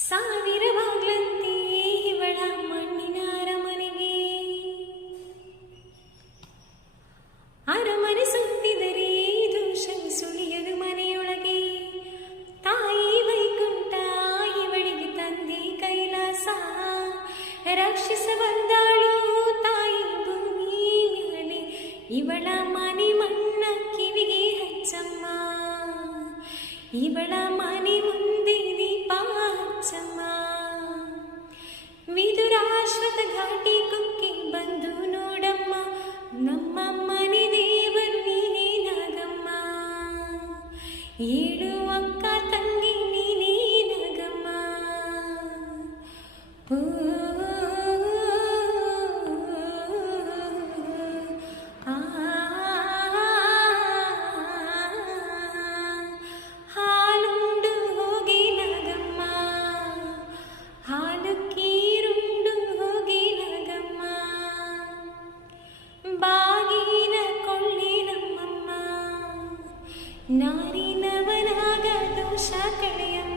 ಸಾವಿರ ಬಾಗ್ಲಂತೆ ಇವಳ ಮಣ್ಣಿನ ಅರಮನೆಗೆ ಅರಮನೆ ಸುತ್ತಿದರೆ ದೋಷವು ಸುಳಿಯದು ಮನೆಯೊಳಗೆ ತಾಯಿ ವೈಕುಂಠ ಇವಳಿಗೆ ತಂದೆ ಕೈಲಾಸ ರಕ್ಷಿಸ ಬಂದಾಳು ತಾಯಿ ಭೂಮಿ ಮೇಲೆ ಇವಳ ಮನೆ ಮಣ್ಣ ಕಿವಿಗೆ ಹಚ್ಚಮ್ಮ ಇವಳ ಮನೆ ಮುಂದೆ ದೀಪ ಹಚ್ಚಮ್ಮ ವಿದುರಾಶ್ವತ ಘಾಟಿ ಕುಕ್ಕಿ ಬಂದು ನೋಡಮ್ಮ ನಮ್ಮ ಮನೆ ದೇವರು ನೀನೇ ನಾಗಮ್ಮ ಏಳು ಅಕ್ಕ ತಂಗಿ ನೀನೇ ನಾಗಮ್ಮ ಹಾಲುಂಡು ಹೋಗಿ ನಾಗಮ್ಮ ಹಾಲು ಕೀರುಂಡು ಹೋಗಿ ನಾಗಮ್ಮ ಬಾಗಿನ ಕೊಳ್ಳಿ ನಮ್ಮಮ್ಮ ನಾರಿನವನಾಗ ದೋಷ ಕಳೆಯಮ್ಮ